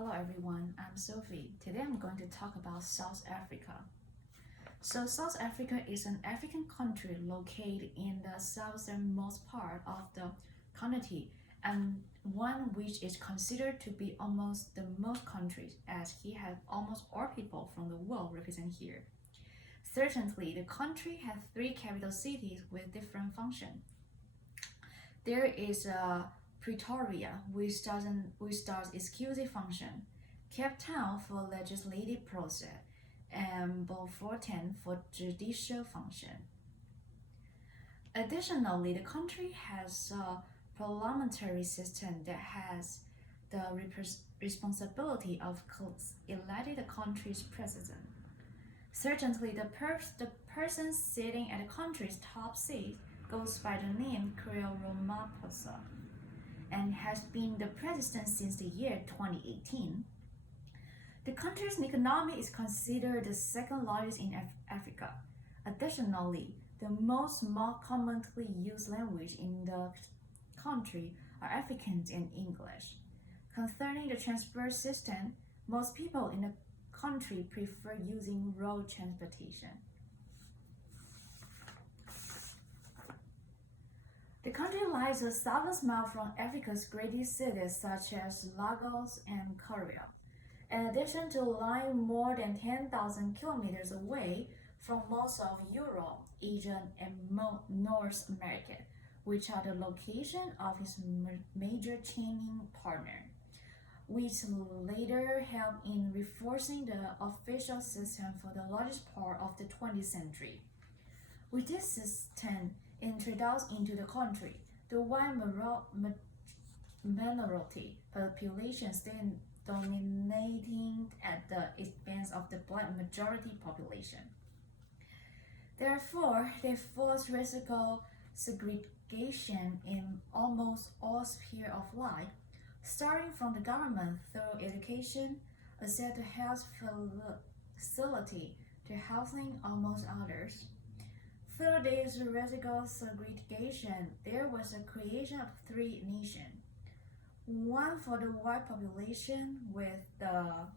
Hello everyone, I'm Sophie. Today I'm going to talk about South Africa. South Africa is an African country located in the southernmost part of the continent and one which is considered to be almost the most countries as he has almost all people from the world represented here. Certainly, the country has three capital cities with different functions. There is Pretoria, which does executive function, Cape Town for legislative process, and Bloemfontein for judicial function. Additionally, the country has a parliamentary system that has the responsibility of electing the country's president. Certainly, the person sitting at the country's top seat goes by the name Cyril Ramaphosa and has been the president since the year 2018. The country's economy is considered the second largest in Africa. Additionally, the most commonly used language in the country are Afrikaans and English. Concerning the transport system, most people in the country prefer using road transportation. The country lies a thousand miles from Africa's greatest cities such as Lagos and Cairo. In addition to lying more than 10,000 kilometers away from most of Europe, Asia, and North America, which are the location of its major trading partner, which later helped in reinforcing the official system for the largest part of the 20th century. With this system introduced into the country, the white minority population still dominating at the expense of the black majority population. Therefore, they force radical segregation in almost all spheres of life, starting from the government through education, access to health facility, to housing, amongst others. Through this radical segregation, there was a creation of three nations. One for the white population with the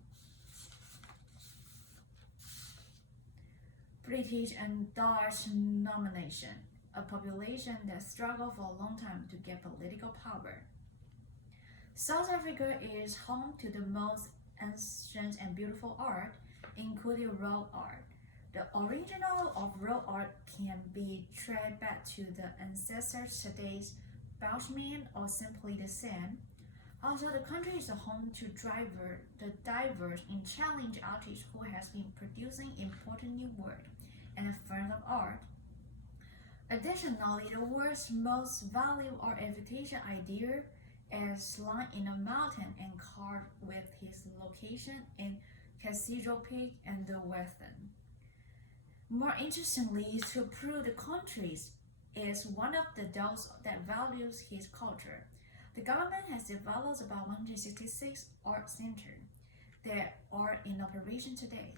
British and Dutch domination, a population that struggled for a long time to get political power. South Africa is home to the most ancient and beautiful art, including rock art. The original of rock art can be traced back to the ancestors today's Belgian or simply the same. Also, the country is a home to the diverse and challenging artists who has been producing important new work and forms of art. Additionally, the world's most valued art invitation idea is lying in a mountain and carved with his location in Cathedral Peak and the Western. More interestingly, to prove the country is one of those that values his culture. The government has developed about 166 art centers that are in operation today.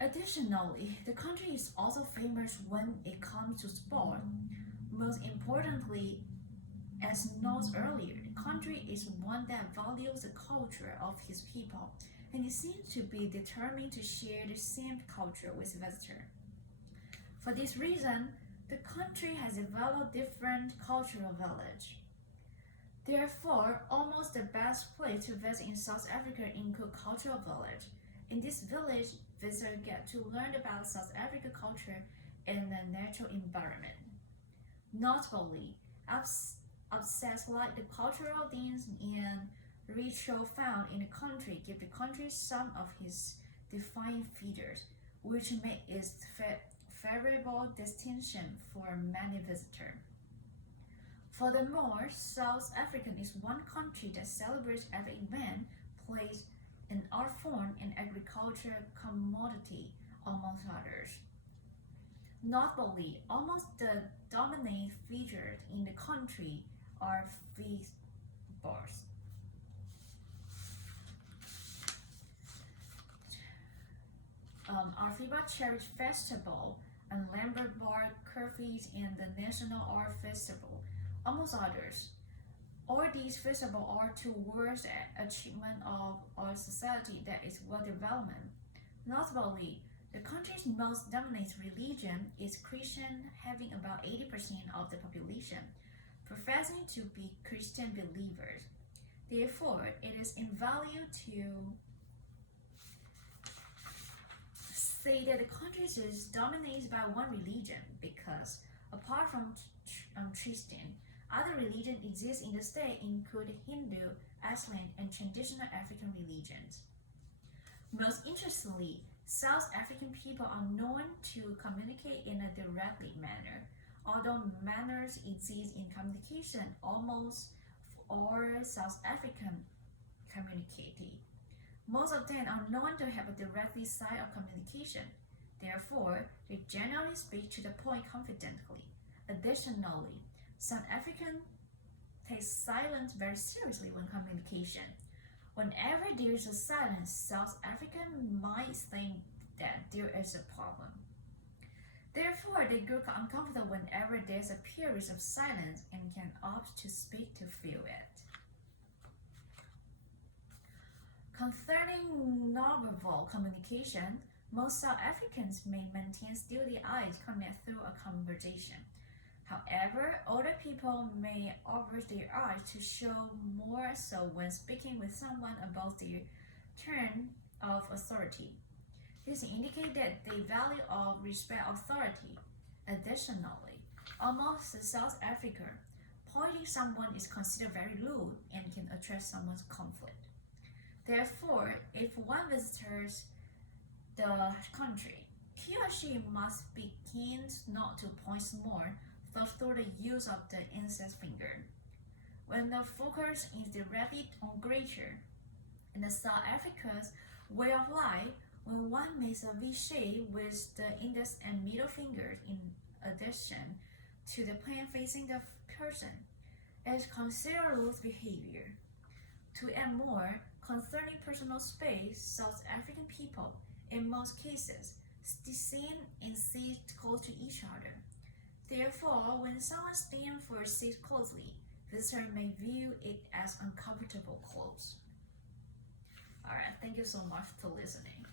Additionally, the country is also famous when it comes to sport. Most importantly, as noted earlier, the country is one that values the culture of his people, and it seems to be determined to share the same culture with visitors. For this reason, the country has developed different cultural villages. Therefore, almost the best place to visit in South Africa include cultural village. In this village, visitors get to learn about South African culture and the natural environment. Notably, aspects like the cultural dance and ritual found in the country give the country some of its defining features, which make it favorable destination for many visitors. Furthermore, South Africa is one country that celebrates every event, place, an art form, and agriculture commodity, amongst others. Notably, almost the dominant features in the country are festivals. Arfiba Cherish Festival and Lambert Bar Curfews and the National Art Festival, amongst others. All these, first of all, are towards the achievement of a society that is well developed. Notably, the country's most dominant religion is Christian, having about 80% of the population professing to be Christian believers. Therefore, it is invalid to say that the country is dominated by one religion because, apart from Christian, other religions exist in the state, including Hindu, Islamic, and traditional African religions. Most interestingly, South African people are known to communicate in a directly manner. Although manners exist in communication, almost all South African communicate. Most of them are known to have a directly side of communication. Therefore, they generally speak to the point confidently. Additionally, South Africans take silence very seriously when communication. Whenever there is a silence, South African might think that there is a problem. Therefore, they grow uncomfortable whenever there is a period of silence and can opt to speak to fill it. Concerning nonverbal communication, most South Africans may maintain steady eyes contact through a conversation. However, older people may avert their eyes to show more so when speaking with someone about their turn of authority. This indicates that they value or respect authority. Additionally, amongst South Africa, pointing someone is considered very rude and can attract someone's conflict. Therefore, if one visits the country, he or she must begin not to point more through the use of the index finger. When the focus is directly on greater, in the South Africa's way of life, when one makes a V shape with the index and middle fingers in addition to the plane facing the person, it is considered rude behavior. To add more, concerning personal space, South African people, in most cases, stand and sit close to each other. Therefore, when someone stands for a seat closely, visitors may view it as uncomfortable close. Alright, thank you so much for listening.